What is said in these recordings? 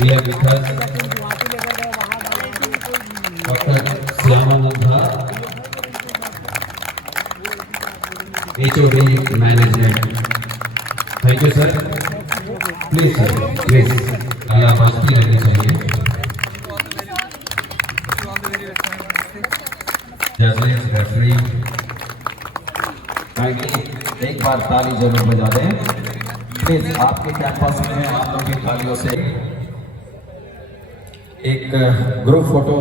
dear with us, Dr. Shyamananda, HOD Management. Thank you, sir. Please, sir. Please. आया बास्ती रहनी चाहिए. जजेस, referee, एक बार ताली जरूर बजा दें. प्लीज आपके कैंपस में आप लोग की तालियों से एक ग्रुप फोटो.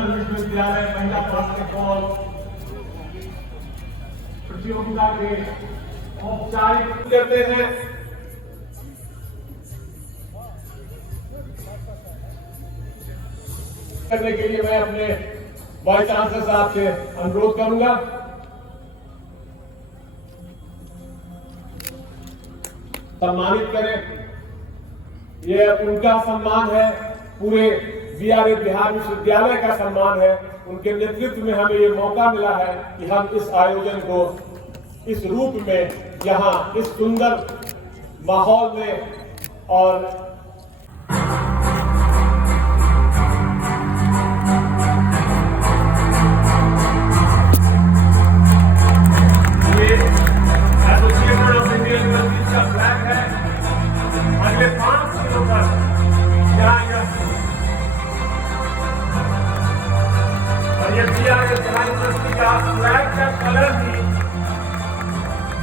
विश्वविद्यालय महिला बास्केटबॉल प्रतियोगिता के औपचारिक करते हैं. करने के लिए मैं अपने वाइस चांसलर साहब से अनुरोध करूंगा. सम्मानित करें. यह उनका सम्मान है, पूरे बीआरए बिहार विश्वविद्यालय का सम्मान है. उनके नेतृत्व में हमें ये मौका मिला है कि हम इस आयोजन को इस रूप में यहाँ इस सुंदर माहौल में और अगले 5 दिनों तक और ये यूनिवर्सिटी का फ्लैग का कलर भी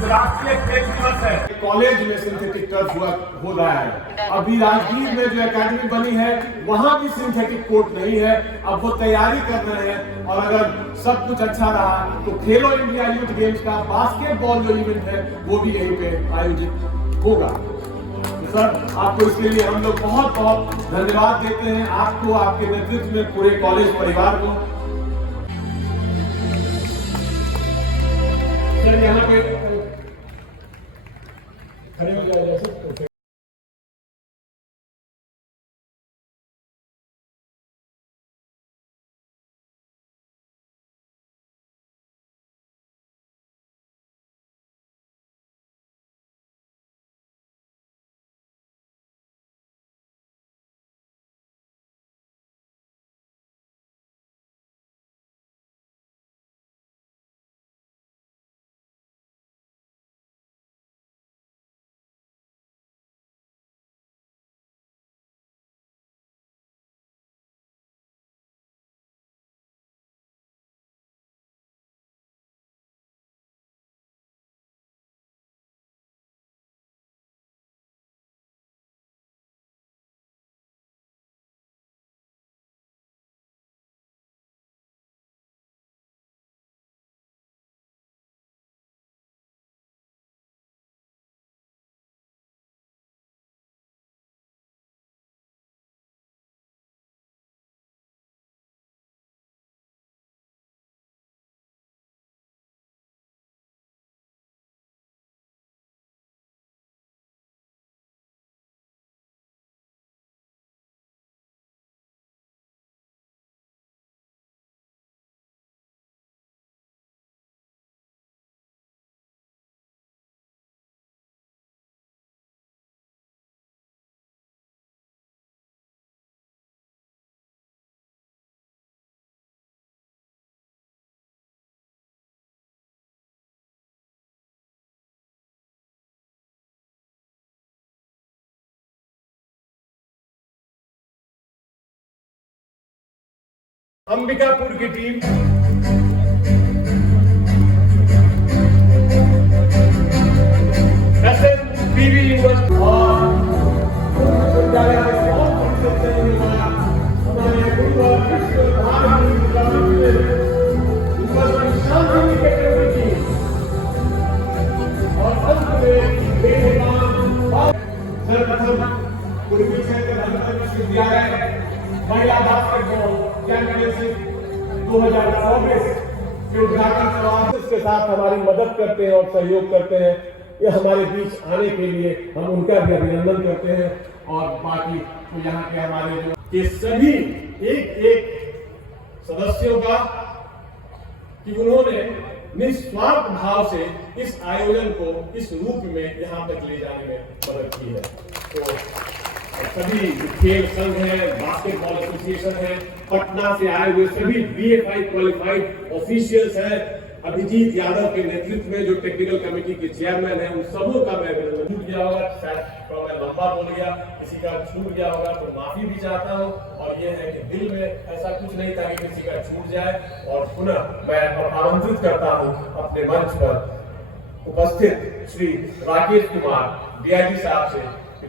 राष्ट्रीय खेल दिवस है. कॉलेज में सिंथेटिक टर्फ हो रहा है. अभी राजगीर में जो एकेडमी बनी है वहां भी सिंथेटिक कोर्ट नहीं है. अब वो तैयारी कर रहे हैं और अगर सब कुछ अच्छा रहा तो खेलो इंडिया यूथ गेम्स का बास्केटबॉल जो इवेंट है वो भी यहीं पे आयोजित होगा. सर, आपको इसके लिए हम लोग बहुत बहुत धन्यवाद देते हैं, आपको, आपके नेतृत्व में पूरे कॉलेज परिवार को. सर यहाँ पे खड़े हो जाए. अंबिकापुर की टीम एसएनपीवी यूनिवर्सिटी और विश्वविद्यालय के हमारे और अंत में विश्वविद्यालय महिला बास्केटबॉल चैंपियनशिप 2024 के उद्घाटन समारोह के साथ हमारी मदद करते हैं और सहयोग करते हैं. ये हमारे बीच आने के लिए हम उनका भी अभिनंदन करते हैं. और बाकी तो यहाँ के हमारे जो ये सभी एक सदस्यों का कि उन्होंने निस्वार्थ भाव से इस आयोजन को इस रूप में यहाँ तक ले जाने में मदद की है। तो सभी खेल संघ है, बास्केटबॉल एसोसिएशन है, पटना से आए हुए सभी BFI क्वालिफाइड ऑफिशियल्स हैं, अभिजीत यादव के नेतृत्व में जो टेक्निकल कमेटी के चेयरमैन हैं, उन सबों का मैं छूट गया होगा, शायद मैं लंबा बोल गया, किसी का छूट गया होगा तो माफी भी चाहता हूं। और यह है कि दिल में ऐसा कुछ नहीं था कि किसी का छूट जाए। और पुनः मैं आमंत्रित करता हूं अपने मंच पर उपस्थित श्री राकेश कुमार DIG साहब से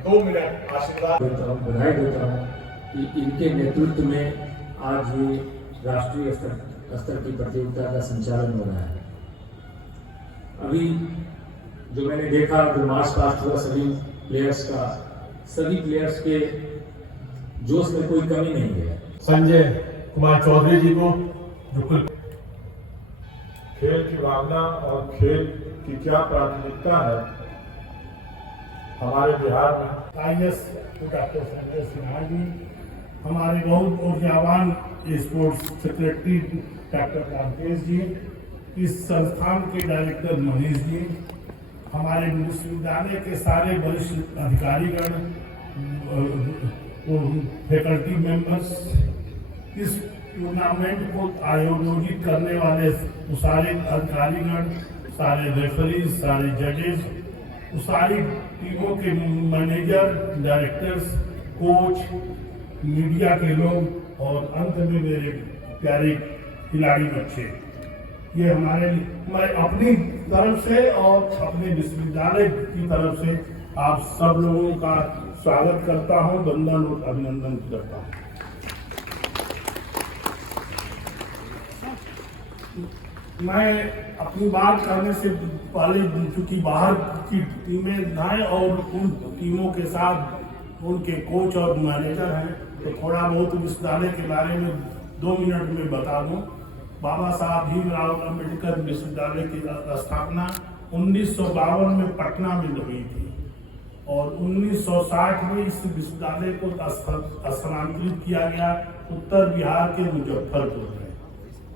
2 मिनट आशीर्वाद बधाई देता हूँ कि इनके नेतृत्व में आज ये राष्ट्रीय स्तर की प्रतियोगिता का संचालन हो रहा है। अभी जो मैंने देखा जो मार्च पास्ट हुआ सभी प्लेयर्स के जोश में कोई कमी नहीं है। संजय कुमार चौधरी जी को जो कुल खेल की भावना और खेल की क्या प्राथमिकता है हमारे बिहार में। IAS डॉक्टर संजय सिन्हा जी, हमारे बहुत ऊर्जावान sports secretary doctor Rakesh ji, इस संस्थान के डायरेक्टर मनीष जी, हमारे विश्वविद्यालय के सारे वरिष्ठ अधिकारीगण, फैकल्टी मेंबर्स, इस टूर्नामेंट को आयोजित करने वाले सारे अधिकारीगण, सारे रेफरीज, सारे जजेस, सारी टीमों के मैनेजर, डायरेक्टर्स, कोच, मीडिया के लोग और अंत में मेरे प्यारे खिलाड़ी बच्चे, ये मैं अपनी तरफ से और अपने विश्वविद्यालय की तरफ से आप सब लोगों का स्वागत करता हूं, वंदन और अभिनंदन करता हूं। मैं अपनी बात करने से पहले चूंकि बाहर की टीमें हैं और उन टीमों के साथ उनके कोच और मैनेजर हैं, तो थोड़ा बहुत विश्वविद्यालय के बारे में 2 मिनट में बता दूं। बाबा साहब भीमराव अम्बेडकर विश्वविद्यालय की स्थापना 1952 में पटना में हुई थी और 1960 में इस विश्वविद्यालय को स्थानांतरित किया गया उत्तर बिहार के मुजफ्फरपुर में।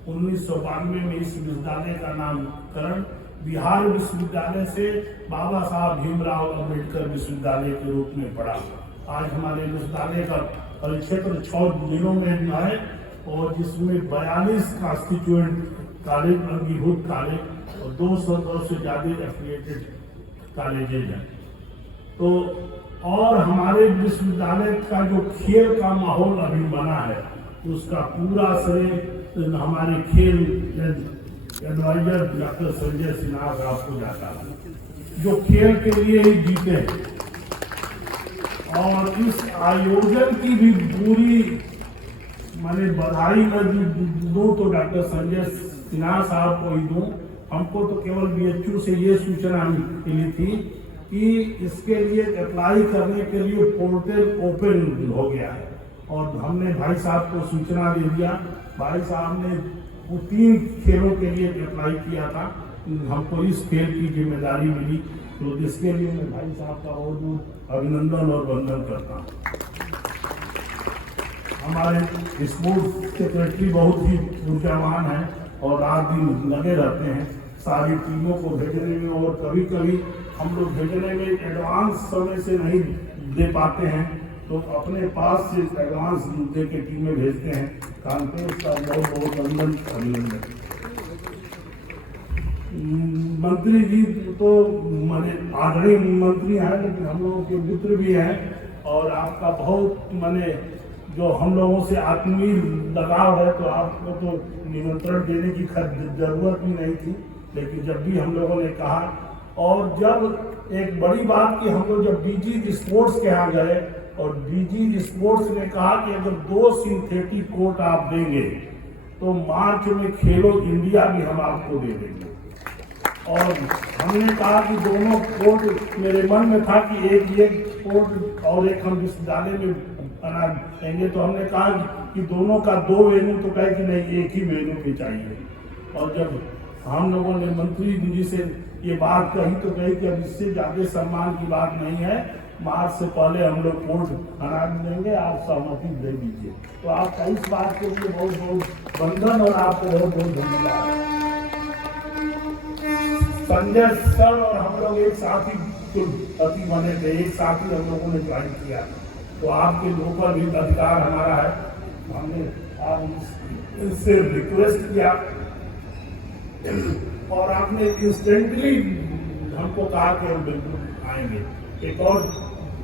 1992 में इस विश्वविद्यालय का नामकरण बिहार विश्वविद्यालय से बाबा साहब भीमराव अम्बेडकर विश्वविद्यालय के रूप में पड़ा। आज हमारे विश्वविद्यालय का परिक्षेत्र 6 जिलों में है और जिसमें 42 कॉन्स्टिट्यूएंट कॉलेज, अंगीभूत कॉलेज और 200 से ज़्यादा एफिलिएटेड कॉलेजेज हैं। तो और हमारे विश्वविद्यालय का जो खेल का माहौल अभी बना है उसका पूरा श्रेय हमारे खेल एडवाइजर डॉक्टर संजय सिन्हा साहब को जाता है, जो खेल के लिए ही जीते हैं। और इस आयोजन की भी पूरी मैंने बधाई मैं दूं तो डॉक्टर संजय सिन्हा साहब को ही दूं। हमको तो केवल BHU से ये सूचना मिली थी कि इसके लिए अप्लाई करने के लिए पोर्टल ओपन हो गया है और हमने भाई साहब को सूचना दे दिया। भाई साहब ने वो 3 खेलों के लिए अप्लाई किया था, हमको इस खेल की जिम्मेदारी मिली, तो जिसके लिए मैं भाई साहब का बहुत अभिनंदन और वंदन करता हूँ। हमारे स्पोर्ट्स सेक्रेटरी बहुत ही ऊर्जावान हैं और रात दिन लगे रहते हैं सारी टीमों को भेजने में, और कभी कभी हम लोग भेजने में एडवांस समय से नहीं दे पाते हैं तो अपने पास से एडवांस दे के टीमें भेजते हैं। कांग्रेस का बहुत बहुत अभिनंदन। मंत्री जी तो माने आदरणीय मंत्री हैं, लेकिन हम लोगों के मित्र भी हैं और आपका बहुत माने जो हम लोगों से आत्मीय लगाव है, तो आपको तो निमंत्रण देने की जरूरत भी नहीं थी, लेकिन जब भी हम लोगों ने कहा, और जब एक बड़ी बात कि हम लोग जब DG स्पोर्ट्स के यहाँ गए और DG स्पोर्ट्स ने कहा कि अगर 2 सिंथेटिक कोर्ट आप देंगे तो मार्च में खेलो इंडिया भी हम आपको दे देंगे। और हमने कहा कि दोनों कोर्ट, मेरे मन में था कि एक कोर्ट और एक हम विश्वविद्यालय में बना देंगे, तो हमने कहा कि दोनों का 2 वेन्यू, तो कहे कि नहीं एक ही वेन्यू भी चाहिए। और जब हम लोगों ने मंत्री जी से ये बात कही तो कही कि अब इससे ज़्यादा सम्मान की बात नहीं है मार्च से पहले हम लोग कोर्ट बना देंगे, आप सहमति दे दीजिए। तो आपका इस बात के लिए बहुत बहुत वंदन और आपको बहुत बहुत धन्यवाद। संजय सर और हम लोग एक साथ ही कुलपति बने थे, एक साथ ही हम लोगों ने ज्वाइन किया, तो आपके ऊपर भी अधिकार हमारा है। हमने इससे रिक्वेस्ट किया और आपने इंस्टेंटली हमको कहा कि हम बिल्कुल आएंगे। एक और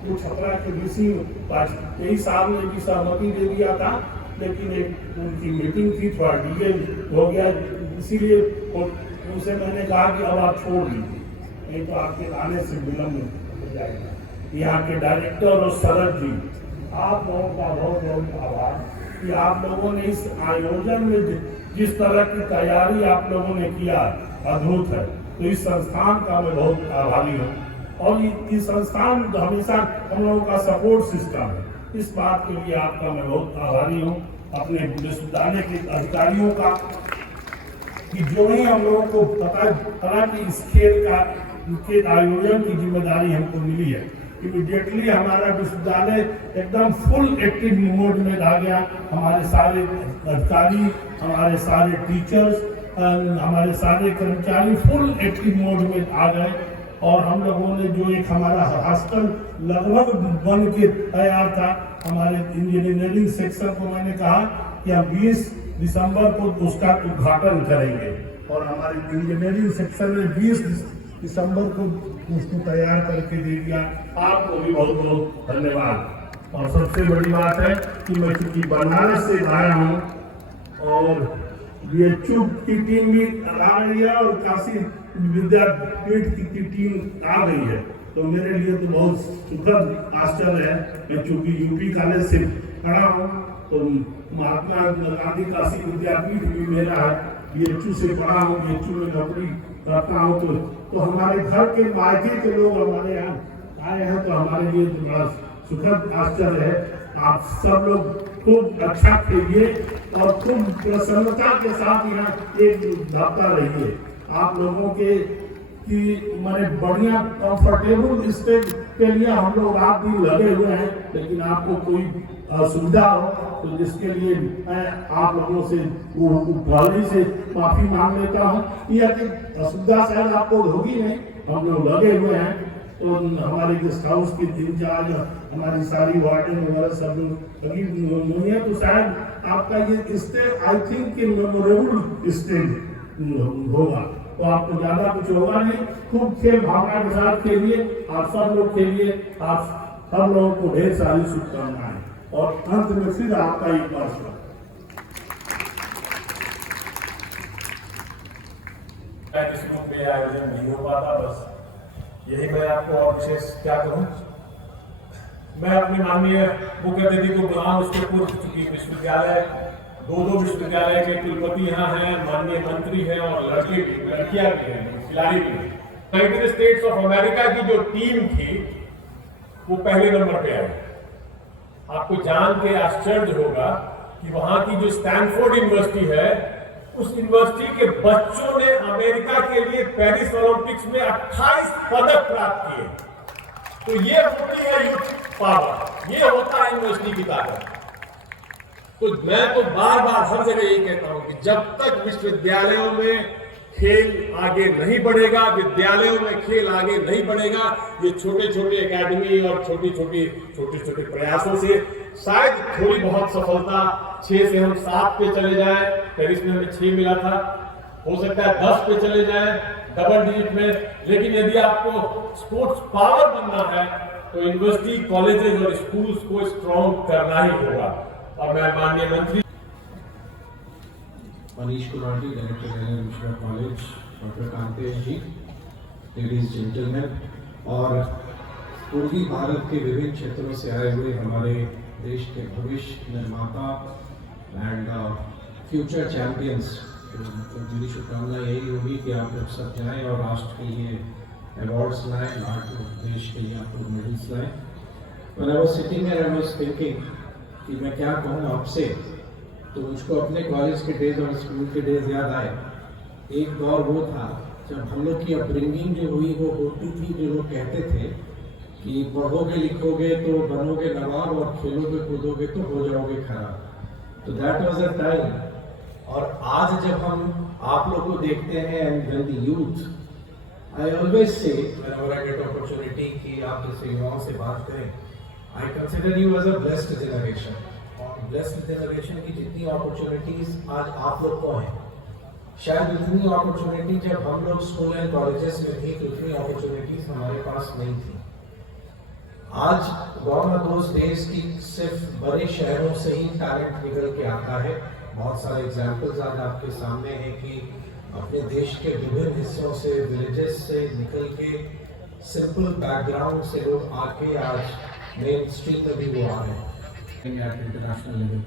जो छपरा के डीसी 23 साल में भी सहमति दे दिया था, लेकिन एक उनकी मीटिंग थी, थोड़ा डिले हो गया, इसीलिए उनसे मैंने कहा कि अब आप छोड़ दीजिए, नहीं तो आपके आने से विलम्ब हो जाएगा। यहाँ के डायरेक्टर और शरद जी, आप लोगों का बहुत बहुत आभार कि आप लोगों ने इस आयोजन में जिस तरह की तैयारी आप लोगों ने किया, अद्भुत है। तो इस संस्थान का मैं बहुत आभारी हूँ और इस संस्थान हमेशा हम लोगों का सपोर्ट सिस्टम है, इस बात के लिए आपका मैं बहुत आभारी हूँ। अपने विश्वविद्यालय के अधिकारियों का कि जो ही हम लोगों को पता कि इस खेल के आयोजन की जिम्मेदारी हमको मिली है, इमीडिएटली हमारा विश्वविद्यालय एकदम फुल एक्टिव मोड में आ गया। हमारे सारे अधिकारी, हमारे सारे टीचर्स, हमारे सारे कर्मचारी फुल एक्टिव मोड में आ गए और हम लोगों ने जो एक हमारा हॉस्टल लगभग बन के तैयार था, हमारे इंजीनियरिंग सेक्शन को मैंने कहा कि हम 20 दिसंबर को उसका उद्घाटन करेंगे और हमारे इंजीनियरिंग सेक्शन ने 20 दिसंबर को उसको तैयार करके दे दिया। आपको भी बहुत बहुत धन्यवाद। और सबसे बड़ी बात है कि मैं चूंकि बनारस से आया हूँ और BHU की टीम भी आ रही है और काशी विद्यापीठ की टीम आ गई है, तो मेरे लिए तो बहुत सुखद आश्चर्य है। मैं चूंकि यूपी कॉलेज से पढ़ा हूँ, तो महात्मा गांधी काशी विद्यापीठ भी मेरा है, BHU से पढ़ा हूँ, BHU में नौकरी करता हूँ, तो हमारे घर के मायके के लोग हमारे यहाँ आए हैं, तो हमारे लिए तो बड़ा सुखद आश्चर्य है। आप सब लोग खूब अच्छा खेलिए और खूब प्रसन्नता के साथ यहाँ एक हफ्ता रहिए। आप लोगों के कि मैंने बढ़िया कंफर्टेबल स्टेज के लिए हम लोग रात दिन लगे हुए हैं, लेकिन आपको कोई असुविधा हो तो जिसके लिए मैं आप लोगों से पहले से माफी मांग लेता हूँ। यह कि असुविधा शायद आपको होगी नहीं, हम लोग लगे हुए हैं। तो हमारे गेस्ट हाउस के इंचार्ज, हमारी सारी वार्डन वगैरह सब लोग लगी नहीं है, तो शायद आपका ये stage I think memorable stage होगा। तो आपको ज्यादा कुछ होगा नहीं, खूब खेल भावना के साथ खेलिए, आप सब लोग खेलिए। आप सब लोगों को ढेर सारी शुभकामनाएं और अंत में फिर आपका एक बार इस रूप में आयोजन नहीं हो पाता, बस यही मैं आपको और विशेष क्या कहूँ। मैं अपनी माननीय मुख्य अतिथि को बुलाऊं, उसके पूर्व चूंकि विश्वविद्यालय दो विश्वविद्यालय के कुलपति यहाँ हैं, माननीय मंत्री हैं और लड़कियां भी हैं, खिलाड़ी भी हैं। यूनाइटेड स्टेट्स ऑफ अमेरिका की जो टीम थी वो पहले नंबर पे आई। आपको जान के आश्चर्य होगा कि वहां की जो स्टैनफोर्ड यूनिवर्सिटी है, उस यूनिवर्सिटी के बच्चों ने अमेरिका के लिए पेरिस ओलंपिक्स में 28 पदक प्राप्त किए। तो ये होती है यूथ पावर, ये होता है यूनिवर्सिटी की ताकत। तो मैं तो बार बार हर जगह यही कहता हूं कि जब तक विश्वविद्यालयों में खेल आगे नहीं बढ़ेगा, विद्यालयों में खेल आगे नहीं बढ़ेगा, ये छोटे छोटे एकेडमी और छोटे छोटे प्रयासों से शायद थोड़ी बहुत सफलता 6 से हम 7 पे चले जाएं, पेरिस में हमें 6 मिला था, हो सकता है 10 पे चले जाएं, डबल डिजिट में। लेकिन यदि आपको स्पोर्ट्स पावर बनना है तो यूनिवर्सिटी, कॉलेजेस और स्कूल्स को स्ट्रॉन्ग करना ही होगा। और मैं माननीय मंत्री Manish Kumar ji, director general Mishra college, doctor Kantesh ji, ladies gentleman और पूर्वी भारत के विभिन्न क्षेत्रों से आए हुए हमारे देश के भविष्य निर्माता एंड फ्यूचर चैंपियंस, तो मेरी शुभकामना यही होगी कि आप लोग सब जाएं और राष्ट्र के लिए अवार्ड्स लाएं, देश के लिए आप लोग मेडल्स लाएं। When I was sitting there, I was thinking कि मैं क्या कहूँ आपसे, तो मुझको अपने कॉलेज के डेज और स्कूल के डेज याद आए। एक दौर वो था जब हम लोग की अपब्रिंगिंग जो हुई वो होती थी, जो लोग कहते थे कि पढ़ोगे लिखोगे तो बनोगे नवाब और खेलोगे कूदोगे तो हो जाओगे खराब। तो दैट वाज अ टाइम। और आज जब हम आप लोग को देखते हैं and when the youth, I always say whenever I get opportunity कि आप जैसे युवाओं से बात करें, I consider you as a blessed generation. और ब्लेस्ड जनरेशन की जितनी अपॉर्चुनिटीज आज आप लोग को हैं, शायद उतनी अपॉर्चुनिटी जब हम लोग स्कूल एंड कॉलेजेस में थी तो उतनी अपॉर्चुनिटीज हमारे पास नहीं थी। आज गॉन ऑफ दोस डेज की सिर्फ बड़े शहरों से ही टैलेंट निकल के आता है। बहुत सारे एग्जाम्पल्स आज आपके सामने हैं कि अपने देश के विभिन्न हिस्सों से, विलेजेस से निकल के सिंपल बैकग्राउंड से लोग आके आज मेन स्ट्रीम में भी वो आ रहे हैं इंटरनेशनल लेवल।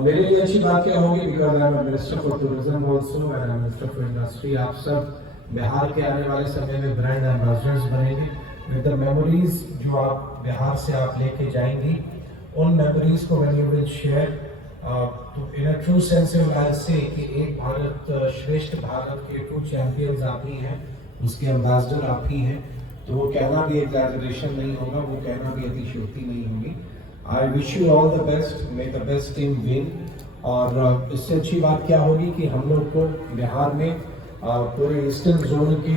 मेरे लिए अच्छी बात क्या होगी, because I am minister for tourism also and minister for industry. आप सब बिहार के आने वाले समय में ब्रांड एम्बेसडर्स बनेंगे विद द मेमोरीज जो आप बिहार से आप लेके जाएंगी। उन मेमोरीज को when you will share in a true sense से कि एक भारत श्रेष्ठ भारत के ट्रू चैंपियंस आप ही हैं, उसके एम्बेसडर आप ही हैं। तो वो कहना भी एग्जैजरेशन नहीं होगा, वो कहना भी अतिशयोक्ति नहीं होगी। I wish you all the best, may the best team win. और इससे अच्छी बात क्या होगी कि हम लोग को बिहार में पूरे ईस्टर्न जोन के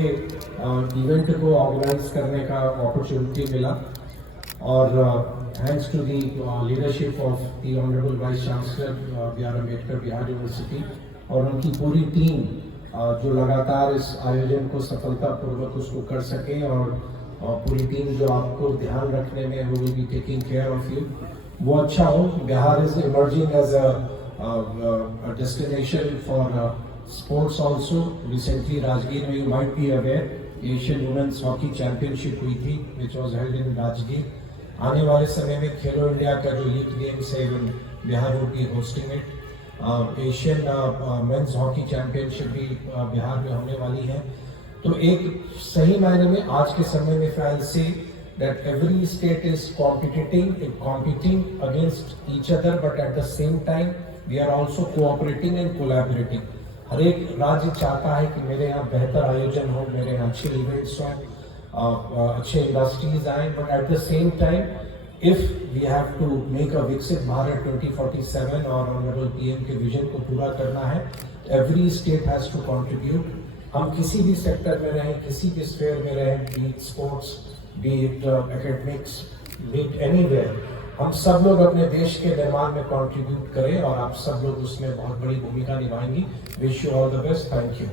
इवेंट को ऑर्गेनाइज करने का अपॉर्चुनिटी मिला। और thanks to the leadership of the honourable vice chancellor B.R. Ambedkar Bihar university और उनकी पूरी टीम जो लगातार इस आयोजन को सफलतापूर्वक उसको कर सके। और पूरी टीम जो आपको ध्यान रखने में वो will be taking care of you, वो अच्छा हो। Bihar is emerging as a destination for sports also. Recently Rajgir में, you might be aware, Asian women's hockey championship हुई थी which was held in Rajgir. आने वाले समय में खेलो इंडिया का जो यूथ गेम्स है Bihar would be hosting it. Asian men's hockey championship भी बिहार में होने वाली है। तो एक सही मायने में आज के समय में ख्याल से that every state is competing against each other, but at the same time we are also cooperating and collaborating. हर एक राज्य चाहता है कि मेरे यहाँ बेहतर आयोजन हो, मेरे यहाँ अच्छे इवेंट्स हों, अच्छे इंडस्ट्रीज आए, but at the same time if we have to make a Viksit Bharat 2047 और ऑनरेबल PM के विजन को पूरा करना है, every state has to contribute. हम किसी भी सेक्टर में रहें, किसी भी स्फेयर में रहें, B it sports, B it academics, B it anywhere, हम सब लोग अपने देश के निर्माण में कंट्रीब्यूट करें और आप सब लोग उसमें बहुत बड़ी भूमिका निभाएंगी। Wish you all the best, thank you.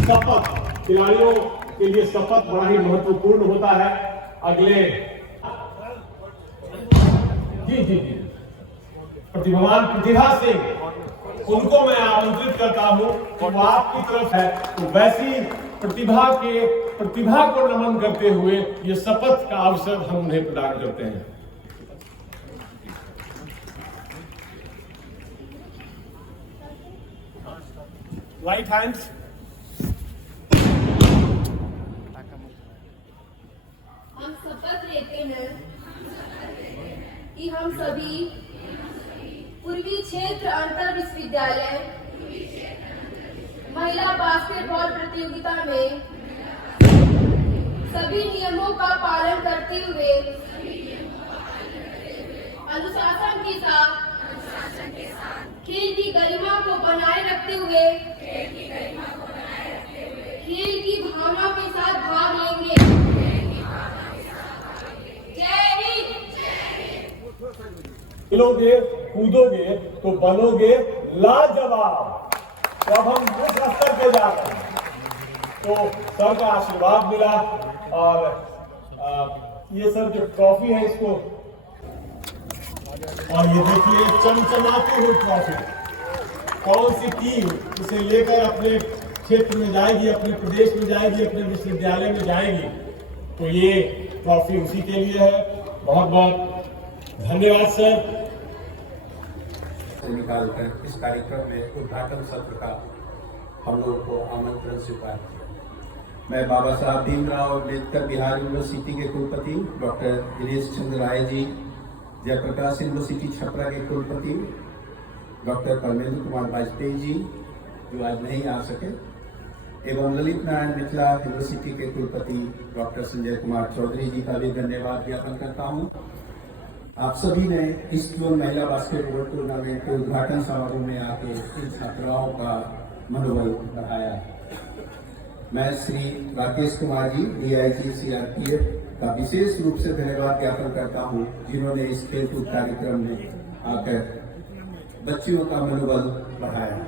शपथ, खिलाड़ियों के लिए शपथ बड़ा ही महत्वपूर्ण होता है। अगले जी प्रतिभावान प्रतिभा सिंह, उनको मैं आमंत्रित करता हूं कि वो आपकी तरफ है, तो वैसी प्रतिभा को नमन करते हुए ये शपथ का अवसर हम उन्हें प्रदान करते हैं। राइट हैंड्स, हम शपथ लेते हैं कि हम सभी पूर्वी क्षेत्र अंतर विश्वविद्यालय महिला बास्केटबॉल प्रतियोगिता में सभी नियमों का पालन करते हुए अनुशासन के साथ खेल की गरिमा को बनाए रखते हुए खेल की भावना के साथ भाग लेंगे। जय हिंद। खेलोगे कूदोगे तो बनोगे लाजवाब। तो अब हम उस स्तर पे जा रहे हैं, तो सर का आशीर्वाद मिला और ये सर जो ट्रॉफी है इसको, और ये देखिए चमचमाती हुई ट्रॉफी, कौन सी टीम इसे लेकर अपने क्षेत्र में जाएगी, अपने प्रदेश में जाएगी, अपने विश्वविद्यालय में जाएगी, तो ये ट्रॉफी उसी के लिए है। बहुत बहुत धन्यवाद सर। निकालकर इस कार्यक्रम में उद्घाटन सत्र का हम लोग को आमंत्रण स्वीकार किया। मैं बाबा साहब भीमराव अम्बेडकर बिहार यूनिवर्सिटी के कुलपति डॉक्टर दिनेश चंद्र राय जी, जयप्रकाश यूनिवर्सिटी छपरा के कुलपति डॉक्टर परमेंद्र कुमार वाजपेयी जी जो आज नहीं आ सके, एवं ललित नारायण मिथिला यूनिवर्सिटी के कुलपति डॉक्टर संजय कुमार चौधरी जी का भी धन्यवाद ज्ञापन करता हूं। आप सभी ने इस जोन महिला बास्केटबॉल टूर्नामेंट के उद्घाटन समारोह में आके इन छात्राओं का मनोबल बढ़ाया। मैं श्री राकेश कुमार जी DIG CRPF का विशेष रूप से धन्यवाद ज्ञापन करता हूं, जिन्होंने इस खेलकूद कार्यक्रम में आकर बच्चियों का मनोबल बढ़ाया।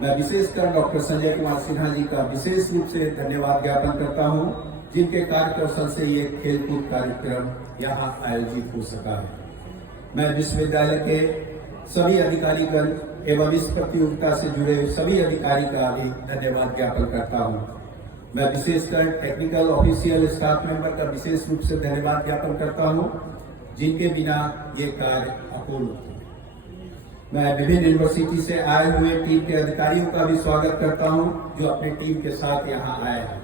मैं विशेषकर डॉक्टर संजय कुमार सिन्हा जी का विशेष रूप से धन्यवाद ज्ञापन करता हूं, जिनके कार्यकौशल से ये खेलकूद कार्यक्रम यहाँ आयोजित हो सका है। मैं विश्वविद्यालय के सभी अधिकारीगण एवं इस प्रतियोगिता से जुड़े सभी अधिकारी का भी धन्यवाद ज्ञापन करता हूं। मैं विशेषकर टेक्निकल ऑफिशियल स्टाफ मेंबर का विशेष रूप से धन्यवाद ज्ञापन करता हूं, जिनके बिना ये कार्य अपूर्ण होता। मैं विभिन्न यूनिवर्सिटी से आए हुए टीम के अधिकारियों का भी स्वागत करता हूं, जो अपनी टीम के साथ यहां आए हैं।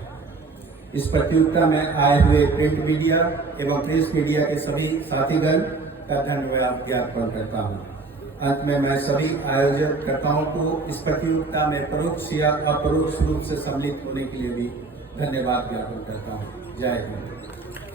इस प्रतियोगिता में आए हुए प्रिंट मीडिया एवं प्रेस मीडिया के सभी साथीगण का धन्यवाद ज्ञापन करता हूं। अंत में मैं सभी आयोजकर्ताओं को इस प्रतियोगिता में परोक्ष या अपरोक्ष रूप से सम्मिलित होने के लिए भी धन्यवाद ज्ञापन करता हूं। जय हिंद।